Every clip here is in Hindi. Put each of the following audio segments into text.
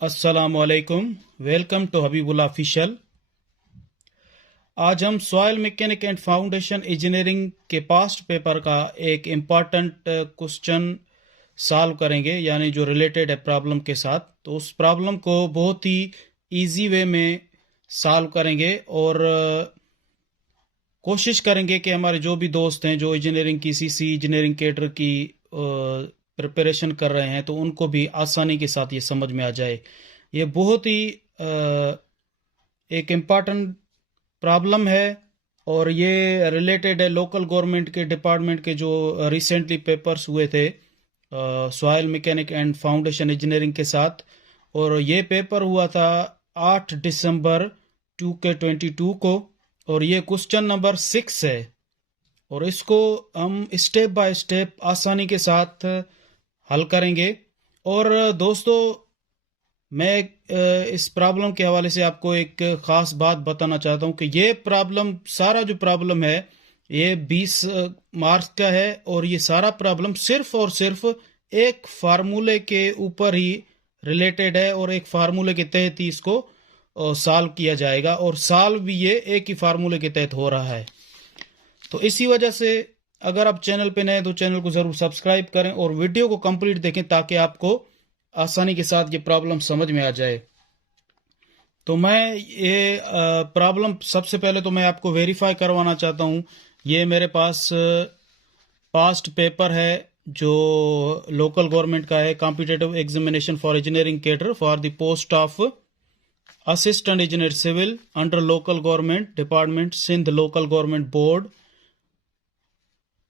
अस्सलामुअलैकुम। Welcome to Habibullah official. आज हम soil mechanic and foundation engineering के पास्ट पेपर का एक इम्पॉर्टेंट क्वेश्चन सॉल्व करेंगे, यानी जो रिलेटेड है प्रॉब्लम के साथ। तो उस प्रॉब्लम को बहुत ही इजी वे में सॉल्व करेंगे और कोशिश करेंगे कि हमारे जो भी दोस्त हैं जो इंजीनियरिंग की सीसी इंजीनियरिंग कैडर की प्रिपरेशन कर रहे हैं, तो उनको भी आसानी के साथ ये समझ में आ जाए। ये बहुत ही एक इम्पॉर्टेंट प्रॉब्लम है और ये रिलेटेड है लोकल गवर्नमेंट के डिपार्टमेंट के जो रिसेंटली पेपर्स हुए थे soil mechanic and foundation engineering के साथ। और ये पेपर हुआ था 8 दिसंबर 2022 को और ये क्वेश्चन नंबर 6 है और इसको हम स्टेप बाय स्टेप आसानी के साथ हल करेंगे। और दोस्तों, मैं इस प्रॉब्लम के हवाले से आपको एक ख़ास बात बताना चाहता हूं कि ये प्रॉब्लम, सारा जो प्रॉब्लम है ये 20 मार्क्स का है और ये सारा प्रॉब्लम सिर्फ और सिर्फ एक फार्मूले के ऊपर ही रिलेटेड है और एक फार्मूले के तहत ही इसको सॉल्व किया जाएगा और सॉल्व भी ये एक ही फार्मूले के तहत हो रहा है। तो इसी वजह से अगर आप चैनल पे नए तो चैनल को ज़रूर सब्सक्राइब करें और वीडियो को कंप्लीट देखें ताकि आपको आसानी के साथ ये प्रॉब्लम समझ में आ जाए। तो मैं ये प्रॉब्लम सबसे पहले तो मैं आपको वेरीफाई करवाना चाहता हूँ। ये मेरे पास पास्ट पेपर है जो लोकल गवर्नमेंट का है, competitive examination for engineering cadre for the post of assistant engineer civil under local government department Sindh local government board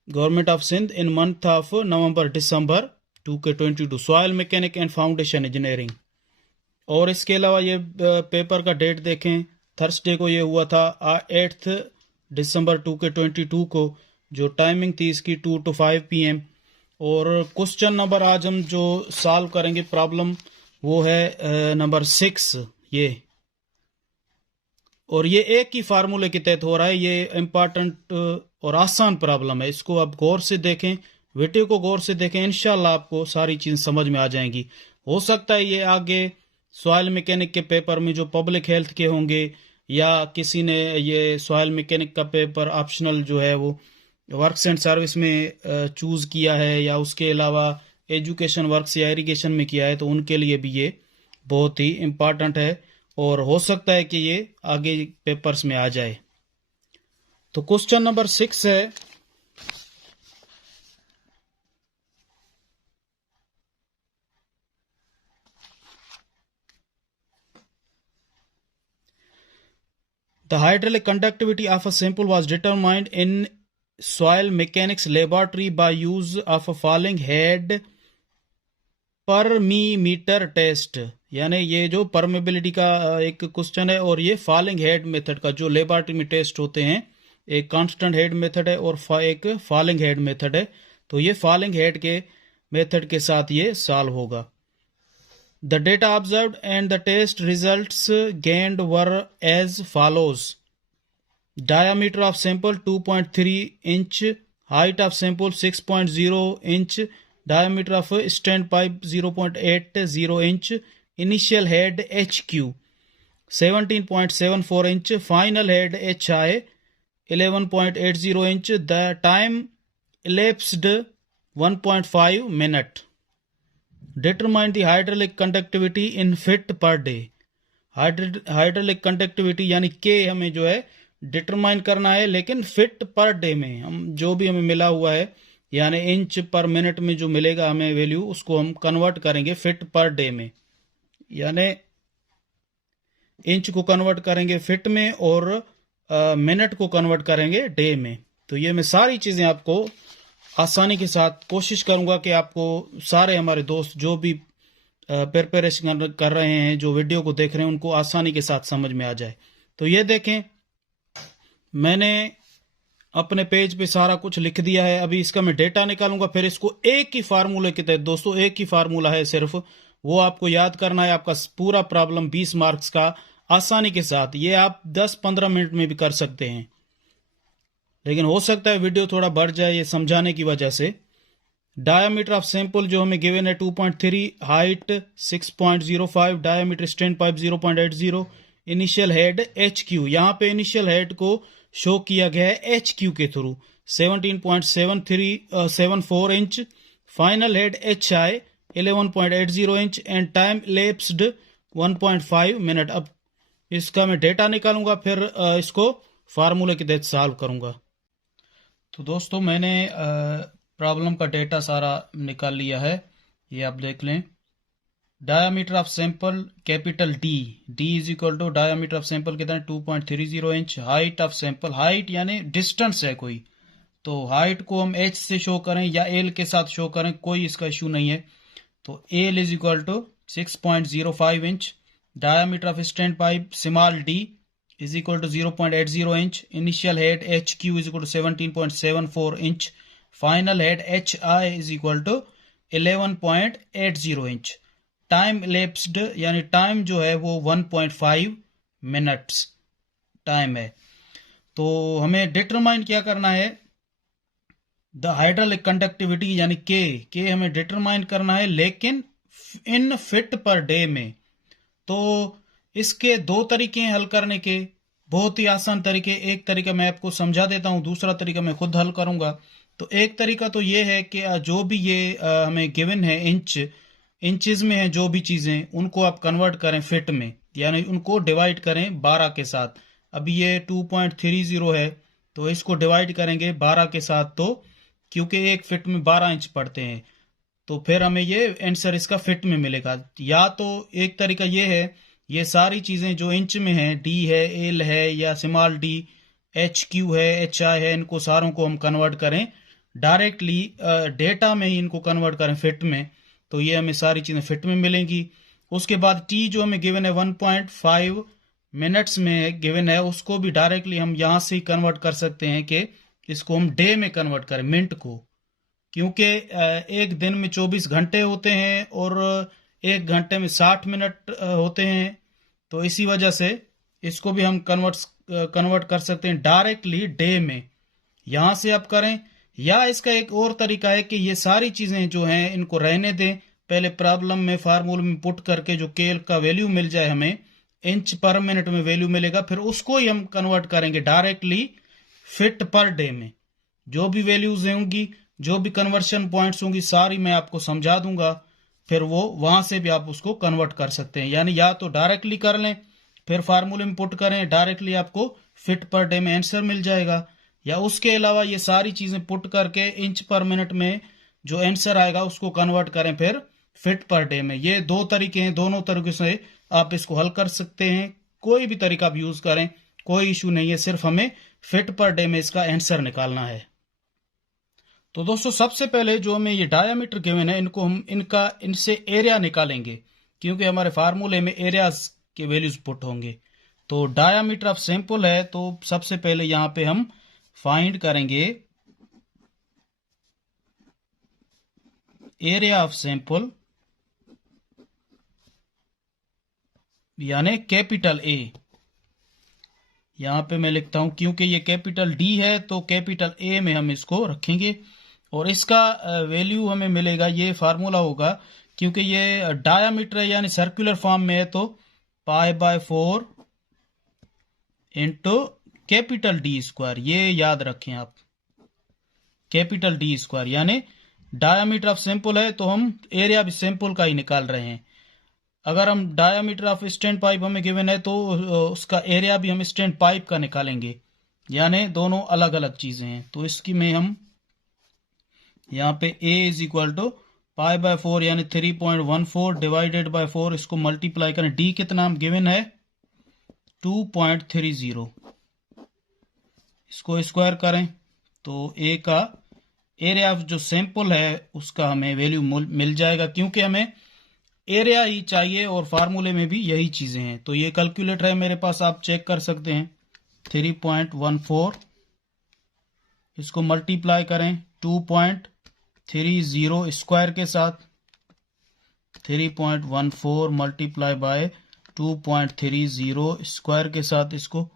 government of Sindh in month of November December 2022 soil mechanic and foundation engineering. और इसके अलावा ये पेपर का डेट देखें, थर्सडे को ये हुआ था 8 दिसंबर 2022 को, जो टाइमिंग थी इसकी 2 to 5 PM। और क्वेश्चन नंबर आज हम जो सॉल्व करेंगे प्रॉब्लम वो है नंबर 6 ये। और ये एक ही फार्मूले के तहत हो रहा है। ये इम्पॉर्टेंट और आसान प्रॉब्लम है, इसको आप गौर से देखें, वीडियो को गौर से देखें, इंशाल्लाह आपको सारी चीज़ समझ में आ जाएंगी। हो सकता है ये आगे सॉइल मैकेनिक के पेपर में जो पब्लिक हेल्थ के होंगे या किसी ने ये सॉइल मैकेनिक का पेपर ऑप्शनल जो है वो वर्क्स एंड सर्विस में चूज़ किया है या उसके अलावा एजुकेशन वर्क्स या इरिगेशन में किया है, तो उनके लिए भी ये बहुत ही इम्पॉर्टेंट है और हो सकता है कि ये आगे पेपर्स में आ जाए। तो क्वेश्चन नंबर 6 है, the hydraulic conductivity of a sample was determined in soil mechanics laboratory by use of a falling head permeameter test. यानी ये जो परमेबिलिटी का एक क्वेश्चन है और ये फॉलिंग हेड मेथड का जो लेबोरेटरी में टेस्ट होते हैं, एक कांस्टेंट हेड मेथड है और एक फॉलिंग हेड मेथड है। तो ये फॉलिंग हेड के मेथड के साथ ये सॉल्व होगा। The data observed and the test results gained were as follows. Diameter of sample 2.3 inch, height of sample 6.0 inch, diameter of stand pipe 0.80 inch, initial head HQ 17.74 inch, final head HI 11.80 inch, the time elapsed 1.5 minute. Determine the hydraulic conductivity in feet per day. hydraulic conductivity यानी K हमें जो है डिटरमाइन करना है, लेकिन फिट पर डे में हम जो भी हमें मिला हुआ है यानी इंच पर मिनट में जो मिलेगा हमें वैल्यू, उसको हम कन्वर्ट करेंगे फिट पर डे में, यानी इंच को कन्वर्ट करेंगे फिट में और मिनट को कन्वर्ट करेंगे डे में। तो ये मैं सारी चीज़ें आपको आसानी के साथ कोशिश करूंगा कि आपको सारे हमारे दोस्त जो भी प्रिपरेशन कर रहे हैं, जो वीडियो को देख रहे हैं, उनको आसानी के साथ समझ में आ जाए। तो ये देखें, मैंने अपने पेज पे सारा कुछ लिख दिया है। अभी इसका मैं डेटा निकालूंगा, फिर इसको एक ही फार्मूले के तहत, दोस्तों एक ही फार्मूला है सिर्फ, वो आपको याद करना है। आपका पूरा प्रॉब्लम 20 मार्क्स का आसानी के साथ, ये आप 10-15 मिनट में भी कर सकते हैं, लेकिन हो सकता है वीडियो थोड़ा बढ़ जाए ये समझाने की वजह से। डायामीटर ऑफ सैंपल जो हमें गिवन है 2.3, height 6.05, diameter stand pipe 0.80, initial head h q, यहाँ पे इनिशियल हेड को शो किया गया है एच क्यू के through 17.74 inch, final head h i 11.80 inch and time lapsed 1.5 minute. अब इसका मैं डेटा निकालूंगा, फिर इसको फार्मूले के तहत सॉल्व करूंगा। तो दोस्तों मैंने प्रॉब्लम का डेटा सारा निकाल लिया है, ये आप देख लें। Diameter of sample capital D, D is equal to diameter of sample कितना 2.30 inch. Height of sample, height यानी डिस्टेंस है कोई, तो हाइट को हम एच से शो करें या एल के साथ शो करें, कोई इसका इशू नहीं है। तो l is equal to 6.05 inch. Diameter of stand pipe small d is equal to 0.80 inch. Initial head h q is equal to 17.74 inch. Final head h i is equal to 11.80 inch. Time lapsed यानी टाइम जो है वो 1.5 मिनट्स टाइम है। तो हमें डिटरमाइन क्या करना है, द हाइड्रोलिक कंडक्टिविटी यानी के हमें डिटरमाइन करना है, लेकिन इन फिट पर डे में। तो इसके दो तरीके हैं हल करने के, बहुत ही आसान तरीके। एक तरीका मैं आपको समझा देता हूं, दूसरा तरीका मैं खुद हल करूंगा। तो एक तरीका तो ये है कि जो भी ये हमें गिवन है इंचेस में है जो भी चीजें, उनको आप कन्वर्ट करें फिट में, यानी उनको डिवाइड करें 12 के साथ। अभी ये 2.30 है, तो इसको डिवाइड करेंगे 12 के साथ, तो क्योंकि एक फिट में 12 इंच पड़ते हैं, तो फिर हमें ये आंसर इसका फिट में मिलेगा। या तो एक तरीका ये है, ये सारी चीजें जो इंच में है, डी है, एल है या स्मॉल डी, एच क्यू है, एच आई है, इनको सारों को हम कन्वर्ट करें डायरेक्टली डेटा में ही, इनको कन्वर्ट करें फिट में, तो ये हमें सारी चीजें फिट में मिलेंगी। उसके बाद टी जो हमें गिवन है 1.5 मिनट्स में गिवन है, उसको भी डायरेक्टली हम यहां से ही कन्वर्ट कर सकते हैं कि इसको हम डे में कन्वर्ट करें, मिनट को, क्योंकि एक दिन में 24 घंटे होते हैं और एक घंटे में 60 मिनट होते हैं। तो इसी वजह से इसको भी हम कन्वर्ट कर सकते हैं डायरेक्टली डे में, यहां से आप करें। या इसका एक और तरीका है कि ये सारी चीजें जो हैं इनको रहने दें, पहले प्रॉब्लम में फार्मूले में पुट करके जो केल का वैल्यू मिल जाए, हमें इंच पर मिनट में वैल्यू मिलेगा, फिर उसको ही हम कन्वर्ट करेंगे डायरेक्टली फिट पर डे में। जो भी वैल्यूज होंगी, जो भी कन्वर्शन पॉइंट्स होंगी, सारी मैं आपको समझा दूंगा, फिर वो वहां से भी आप उसको कन्वर्ट कर सकते हैं। यानी या तो डायरेक्टली कर लें, फिर फार्मूले में पुट करें, डायरेक्टली आपको फिट पर डे में आंसर मिल जाएगा, या उसके अलावा ये सारी चीजें पुट करके इंच पर मिनट में जो आंसर आएगा उसको कन्वर्ट करें फिर फिट पर डे में। ये दो तरीके हैं, दोनों तरीके से आप इसको हल कर सकते हैं। कोई भी तरीका आप यूज करें, कोई इशू नहीं है, सिर्फ हमें फिट पर डे में इसका आंसर निकालना है। तो दोस्तों सबसे पहले जो हमें ये डायामीटर गिवन है, इनको हम इनसे एरिया निकालेंगे, क्योंकि हमारे फार्मूले में एरियाज के वैल्यूज पुट होंगे। तो डायामीटर ऑफ सैंपल है, तो सबसे पहले यहां पे हम फाइंड करेंगे एरिया ऑफ सैंपल, यानी कैपिटल ए। यहां पे मैं लिखता हूं, क्योंकि ये कैपिटल डी है तो कैपिटल ए में हम इसको रखेंगे, और इसका वैल्यू हमें मिलेगा, ये फार्मूला होगा, क्योंकि ये डायामीटर है यानी सर्कुलर फॉर्म में है, तो π/4 इंटू कैपिटल डी स्क्वायर, ये याद रखें आप, कैपिटल डी स्क्वायर। यानी डायामीटर ऑफ सैंपल है तो हम एरिया भी सैंपल का ही निकाल रहे हैं। अगर हम डायामीटर ऑफ स्टैंड पाइप हमें गिवन है तो उसका एरिया भी हम स्टैंड पाइप का निकालेंगे, यानी दोनों अलग अलग चीजें हैं। तो इसकी में हम यहाँ पे a इज इक्वल टू π/4 यानी 3.14 डिवाइडेड बाय 4, इसको मल्टीप्लाई करें, d कितना हम गिवन है 2.30, इसको स्क्वायर करें तो a का एरिया ऑफ जो सैंपल है उसका हमें वैल्यू मिल जाएगा, क्योंकि हमें एरिया ही चाहिए और फार्मूले में भी यही चीजें हैं। तो ये कैलकुलेटर है मेरे पास, आप चेक कर सकते हैं, 3.14, इसको मल्टीप्लाई करें 2.30 स्क्वायर के साथ, 3.14 मल्टीप्लाई बाय 2.30 स्क्वायर के साथ, इसको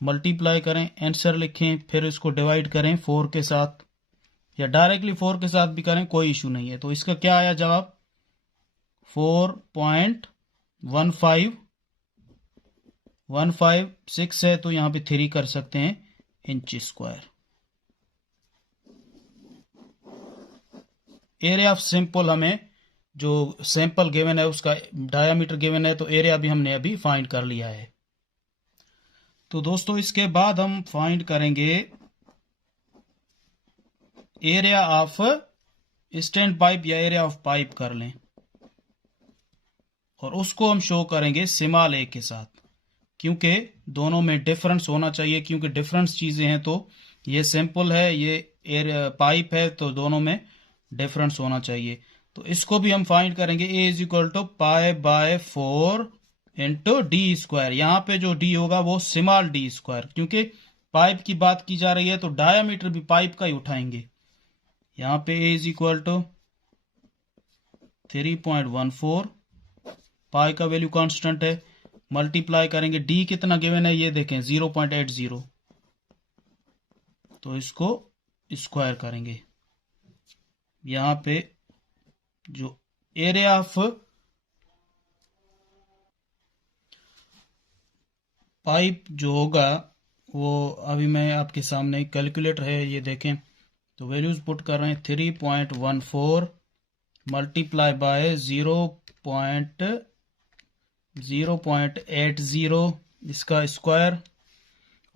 मल्टीप्लाई करें, आंसर लिखें, फिर इसको डिवाइड करें 4 के साथ, या डायरेक्टली 4 के साथ भी करें, कोई इशू नहीं है। तो इसका क्या आया जवाब, 4.15156 है, तो यहाँ पे 3 कर सकते हैं inch square. Area of sample, हमें जो सैंपल गिवन है उसका डायामीटर गिवन है, तो एरिया भी हमने अभी फाइंड कर लिया है। तो दोस्तों इसके बाद हम फाइंड करेंगे एरिया ऑफ स्टैंड पाइप या एरिया ऑफ पाइप कर लें, और उसको हम शो करेंगे स्मॉल ए के साथ, क्योंकि दोनों में डिफरेंस होना चाहिए, क्योंकि डिफरेंस चीजें हैं। तो ये सैंपल है, ये एयर पाइप है, तो दोनों में डिफरेंस होना चाहिए। तो इसको भी हम फाइंड करेंगे, a is equal to pi by 4 into d square. यहाँ पे जो डी होगा वो स्मॉल डी स्क्वायर, क्योंकि पाइप की बात की जा रही है तो डायामीटर भी पाइप का ही उठाएंगे। यहाँ पे ए इज इक्वल टू 3.14, पाई का वैल्यू कांस्टेंट है, मल्टीप्लाई करेंगे, डी कितना गिवन है ये देखें 0.80, तो इसको स्क्वायर करेंगे। यहाँ पे जो एरिया ऑफ पाइप जो होगा वो अभी मैं आपके सामने कैलकुलेटर है, ये देखें, तो वैल्यूज पुट कर रहे हैं, 3.14 मल्टीप्लाई बाय 0.80 इसका स्क्वायर,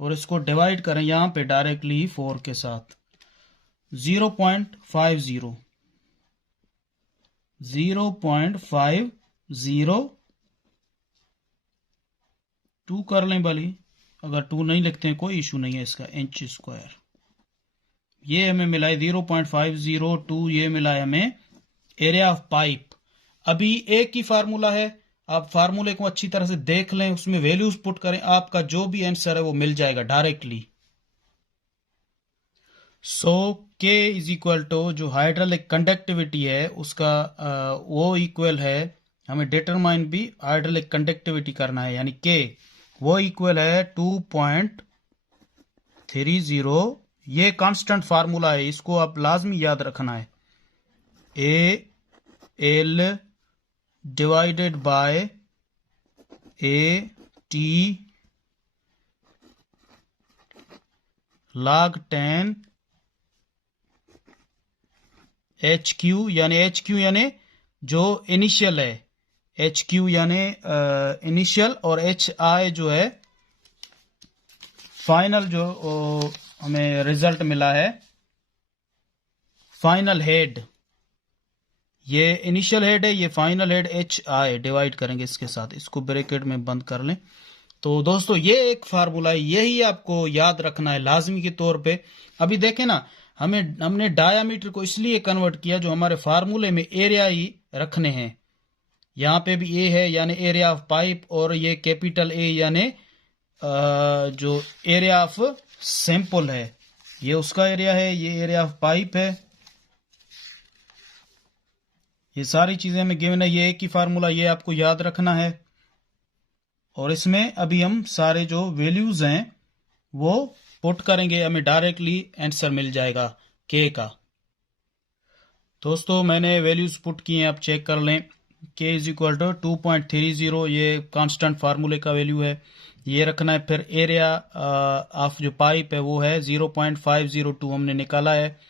और इसको डिवाइड करें यहाँ पे डायरेक्टली 4 के साथ, 0.50 2 कर लें भली, अगर 2 नहीं लिखते हैं कोई इशू नहीं है इसका, इंच स्क्वायर। ये हमें मिला है 0.502, ये मिला है हमें एरिया ऑफ पाइप। अभी एक ही फार्मूला है, आप फार्मूले को अच्छी तरह से देख लें, उसमें वैल्यूज पुट करें, आपका जो भी आंसर है वो मिल जाएगा डायरेक्टली। सो के इज इक्वल टू जो हाइड्रोलिक कंडक्टिविटी है उसका वो इक्वल है, हमें डिटरमाइन भी हाइड्रोलिक कंडक्टिविटी करना है, यानी के वो इक्वल है 2.30। ये कांस्टेंट फार्मूला है, इसको आप लाजमी याद रखना है। A L divided by A T log 10 H Q, यानी एच क्यू यानी जो इनिशियल है, एच क्यू यानी इनिशियल, और एच आई जो है फाइनल, जो हमें रिजल्ट मिला है फाइनल हेड। ये इनिशियल हेड है, ये final head, h I divide करेंगे इसके साथ, इसको ब्रैकेट में बंद कर लें। तो दोस्तों ये एक फार्मूला है, यही आपको याद रखना है लाजमी के तौर पे। अभी देखें ना, हमने डायामीटर को इसलिए कन्वर्ट किया, जो हमारे फार्मूले में एरिया ही रखने हैं। यहाँ पे भी ए है यानी एरिया ऑफ पाइप, और ये कैपिटल ए यानी जो एरिया ऑफ सैंपल है, ये उसका एरिया है, ये एरिया ऑफ पाइप है। ये सारी चीजें हमें गिवन है, ये एक ही फार्मूला, ये आपको याद रखना है। और इसमें अभी हम सारे जो वैल्यूज हैं वो पुट करेंगे, हमें डायरेक्टली आंसर मिल जाएगा के का। दोस्तों मैंने वैल्यूज पुट किए हैं, आप चेक कर लें। के इज इक्वल टू 2.30, ये कांस्टेंट फार्मूले का वैल्यू है, ये रखना है। फिर एरिया ऑफ जो पाइप है वो है 0.502 हमने निकाला है,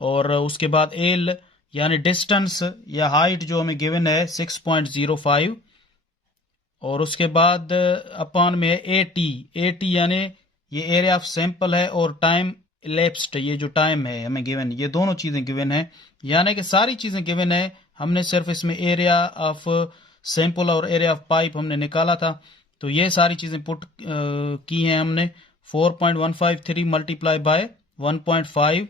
और उसके बाद एल यानी डिस्टेंस या हाइट जो हमें गिवन है 6.05, और उसके बाद अपॉन में ए टी यानी ये एरिया ऑफ सैंपल है, और टाइम इलेप्स्ड, ये जो टाइम है हमें गिवन, ये दोनों चीजें गिवन है, यानी कि सारी चीजें गिवन है। हमने सिर्फ इसमें एरिया ऑफ सैंपल और एरिया ऑफ पाइप हमने निकाला था, तो ये सारी चीजें पुट की हैं हमने। 4.153 मल्टीप्लाई बाय 1.5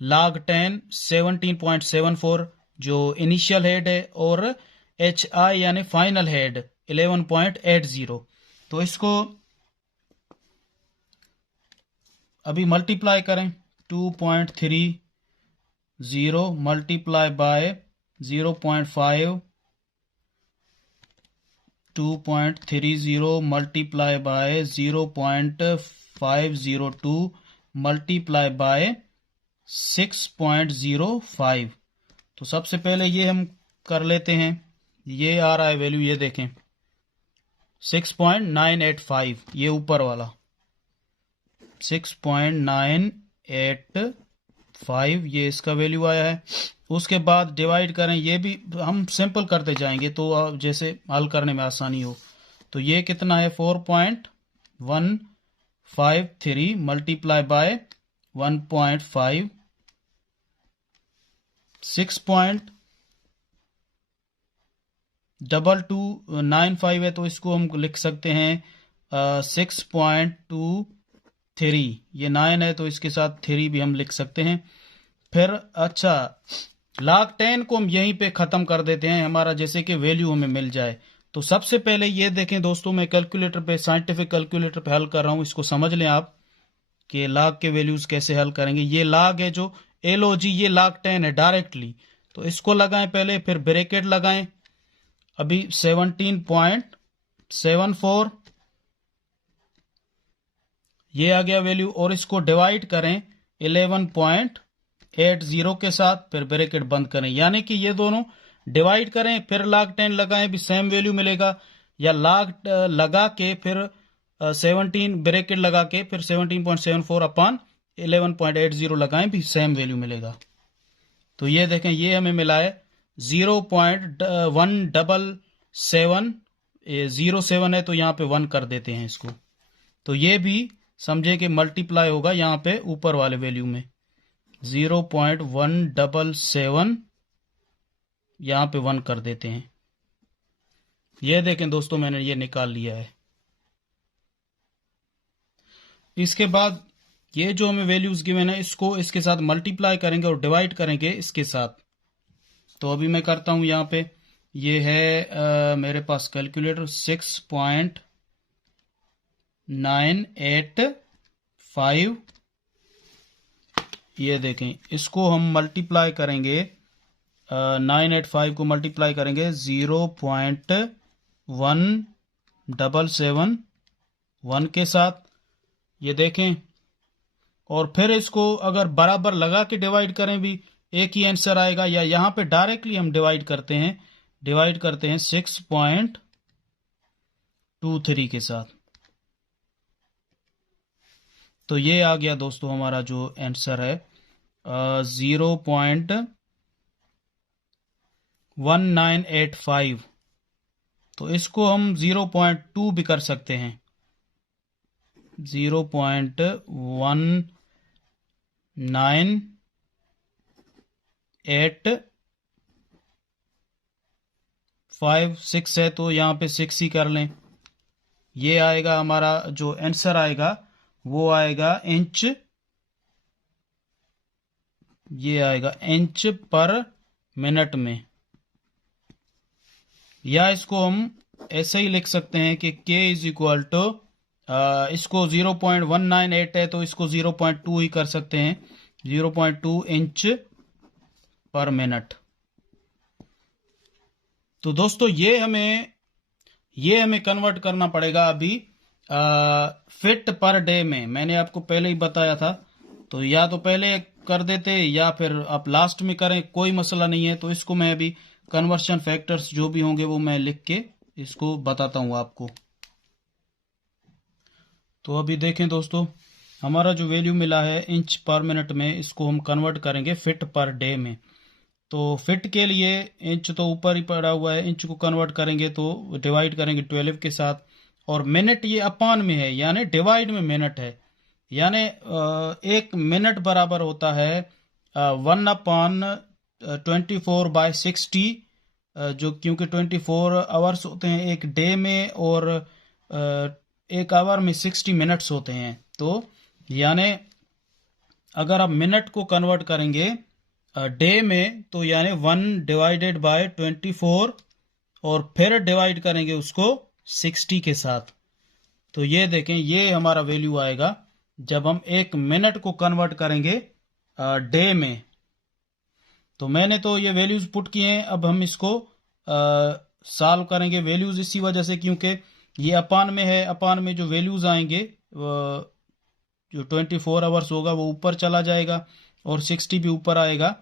log 10 17.74 जो इनिशियल हेड है, और एच आई यानी फाइनल हेड 11.80। तो इसको अभी मल्टीप्लाई करें, 2.30 multiply by 0.5, 2.30 multiply by 0.502 multiply by 6.05। तो सबसे पहले ये हम कर लेते हैं, ये आ रहा है वैल्यू, ये देखें 6.985, ये ऊपर वाला 6.985 ये इसका वैल्यू आया है। उसके बाद डिवाइड करें, ये भी हम सिंपल करते जाएंगे तो जैसे हल करने में आसानी हो। तो ये कितना है 4.153 मल्टीप्लाई बाय 1.5, 6.2295 है, तो इसको हम लिख सकते हैं 6.23। ये 9 है तो इसके साथ 3 भी हम लिख सकते हैं। फिर अच्छा log 10 को हम यहीं पे ख़त्म कर देते हैं, हमारा जैसे कि वैल्यू हमें मिल जाए। तो सबसे पहले ये देखें दोस्तों, मैं कैलकुलेटर पे, साइंटिफिक कैलकुलेटर पे हल कर रहा हूँ, इसको समझ लें आप कि log के वैल्यूज़ कैसे हल करेंगे। ये log है जो LOG, ये log 10 है डायरेक्टली, तो इसको लगाएं पहले, फिर ब्रैकेट लगाएं। अभी 17.74 ये आ गया वैल्यू, और इसको डिवाइड करें 11.80 के साथ, फिर ब्रैकेट बंद करें। यानी कि ये दोनों डिवाइड करें फिर log 10 लगाएं, भी सेम वैल्यू मिलेगा, या log लगा के फिर 17 ब्रैकेट लगा के फिर 17.74 अपॉन 11.80 लगाएं, भी सेम वैल्यू मिलेगा। तो ये देखें, ये हमें मिला है 0.177, 07 है तो यहाँ पे 1 कर देते हैं इसको। तो ये भी समझे कि मल्टीप्लाई होगा यहाँ पे ऊपर वाले वैल्यू में, 0.177 यहाँ पे 1 कर देते हैं। ये देखें दोस्तों, मैंने ये निकाल लिया है। इसके बाद ये जो हमें वैल्यूज गिवन है, इसको इसके साथ मल्टीप्लाई करेंगे और डिवाइड करेंगे इसके साथ। तो अभी मैं करता हूं, यहाँ पे ये है मेरे पास कैलकुलेटर, 6.985। ये देखें, इसको हम मल्टीप्लाई करेंगे, 985 को मल्टीप्लाई करेंगे 0.177 के साथ, ये देखें। और फिर इसको अगर बराबर लगा के डिवाइड करें भी एक ही आंसर आएगा, या यहाँ पे डायरेक्टली हम डिवाइड करते हैं 6.23 के साथ। तो ये आ गया दोस्तों हमारा जो आंसर है 0.1985। तो इसको हम 0.2 भी कर सकते हैं, 0.1985 है तो यहाँ पे 6 ही कर लें। ये आएगा हमारा जो आंसर आएगा वो आएगा इंच, ये आएगा इंच पर मिनट में। या इसको हम ऐसे ही लिख सकते हैं कि K इज इक्वल टू, इसको 0.198 है तो इसको 0.2 ही कर सकते हैं, 0.2 इंच पर मिनट। तो दोस्तों ये हमें कन्वर्ट करना पड़ेगा अभी फिट पर डे में। मैंने आपको पहले ही बताया था, तो या तो पहले कर देते या फिर आप लास्ट में करें, कोई मसला नहीं है। तो इसको मैं अभी कन्वर्शन फैक्टर्स जो भी होंगे वो मैं लिख के इसको बताता हूं आपको। तो अभी देखें दोस्तों, हमारा जो वैल्यू मिला है इंच पर मिनट में, इसको हम कन्वर्ट करेंगे फिट पर डे में। तो फिट के लिए इंच तो ऊपर ही पड़ा हुआ है, इंच को कन्वर्ट करेंगे तो डिवाइड करेंगे 12 के साथ, और मिनट ये अपान में है, यानी डिवाइड में मिनट है, यानी 1 मिनट बराबर होता है 1/24/60, जो क्योंकि 24 आवर्स होते हैं एक डे में, और एक आवर में 60 मिनट्स होते हैं। तो यानी अगर आप मिनट को कन्वर्ट करेंगे डे में, तो यानी 1/24 और फिर डिवाइड करेंगे उसको 60 के साथ। तो ये देखें, ये हमारा वैल्यू आएगा जब हम 1 मिनट को कन्वर्ट करेंगे डे में। तो मैंने तो ये वैल्यूज पुट किए हैं, अब हम इसको सॉल्व करेंगे वैल्यूज, इसी वजह से क्योंकि ये अपान में है, अपान में जो वैल्यूज आएंगे जो 24 आवर्स होगा वो ऊपर चला जाएगा, और 60 भी ऊपर आएगा।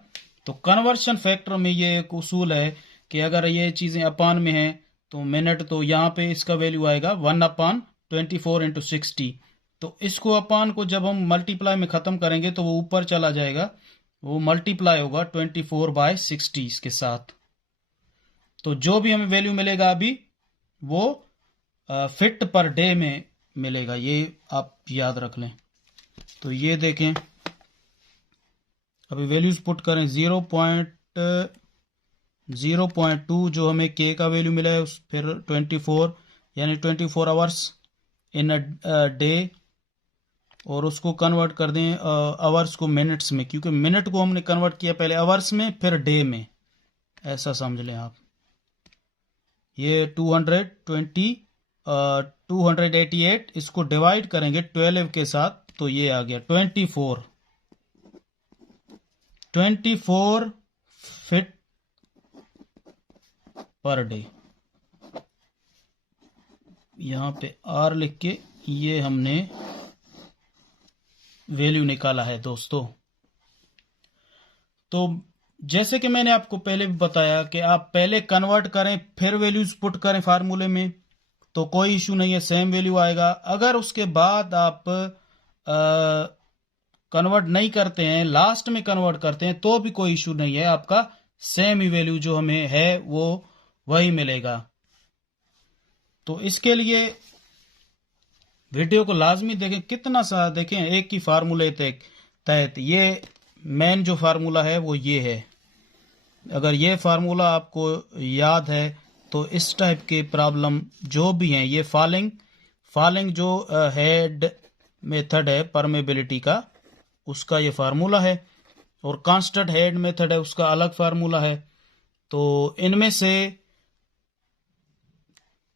तो कन्वर्शन फैक्टर में ये एक उसूल है कि अगर ये चीज़ें अपान में हैं तो मिनट, तो यहाँ पे इसका वैल्यू आएगा 1/24 × 60। तो इसको अपान को जब हम मल्टीप्लाई में ख़त्म करेंगे तो वो ऊपर चला जाएगा, वो मल्टीप्लाई होगा 24/60 इसके साथ। तो जो भी हमें वैल्यू मिलेगा अभी वो फिट पर डे में मिलेगा, ये आप याद रख लें। तो ये देखें, अभी वैल्यूज पुट करें 0.2 जो हमें के का वैल्यू मिला है, फिर 24 यानी 24 आवर्स इन अ डे, और उसको कन्वर्ट कर दें आवर्स को मिनट्स में, क्योंकि मिनट को हमने कन्वर्ट किया पहले आवर्स में फिर डे में, ऐसा समझ लें आप। ये 288 इसको डिवाइड करेंगे 12 के साथ तो ये आ गया 24 फिट पर डे। यहाँ पे आर लिख के ये हमने वैल्यू निकाला है दोस्तों। तो जैसे कि मैंने आपको पहले भी बताया कि आप पहले कन्वर्ट करें फिर वैल्यूज पुट करें फार्मूले में तो कोई इशू नहीं है, सेम वैल्यू आएगा। अगर उसके बाद आप कन्वर्ट नहीं करते हैं, लास्ट में कन्वर्ट करते हैं तो भी कोई इशू नहीं है, आपका सेम ही वैल्यू जो हमें है वो वही मिलेगा। तो इसके लिए वीडियो को लाजमी देखें, कितना सा देखें, एक ही फार्मूले तहत ये मेन जो फार्मूला है वो ये है। अगर ये फार्मूला आपको याद है तो इस टाइप के प्रॉब्लम जो भी हैं, ये फॉलिंग जो हेड मेथड है परमेबिलिटी का, उसका ये फार्मूला है, और कांस्टेंट हेड मेथड है उसका अलग फार्मूला है। तो इनमें से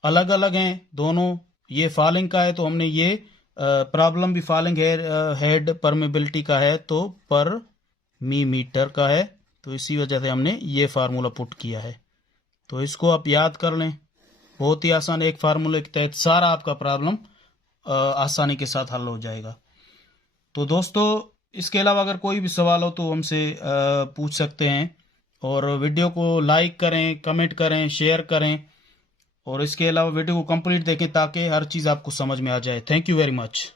अलग अलग हैं दोनों। ये फॉलिंग का है तो हमने ये प्रॉब्लम भी फॉलिंग हेड परमेबिलिटी का है तो पर मी मीटर का है, तो इसी वजह से हमने ये फार्मूला पुट किया है। तो इसको आप याद कर लें, बहुत ही आसान, एक फार्मूले के तहत सारा आपका प्रॉब्लम आसानी के साथ हल हो जाएगा। तो दोस्तों इसके अलावा अगर कोई भी सवाल हो तो हमसे पूछ सकते हैं, और वीडियो को लाइक करें, कमेंट करें, शेयर करें, और इसके अलावा वीडियो को कंप्लीट देखें ताकि हर चीज़ आपको समझ में आ जाए। Thank you very much.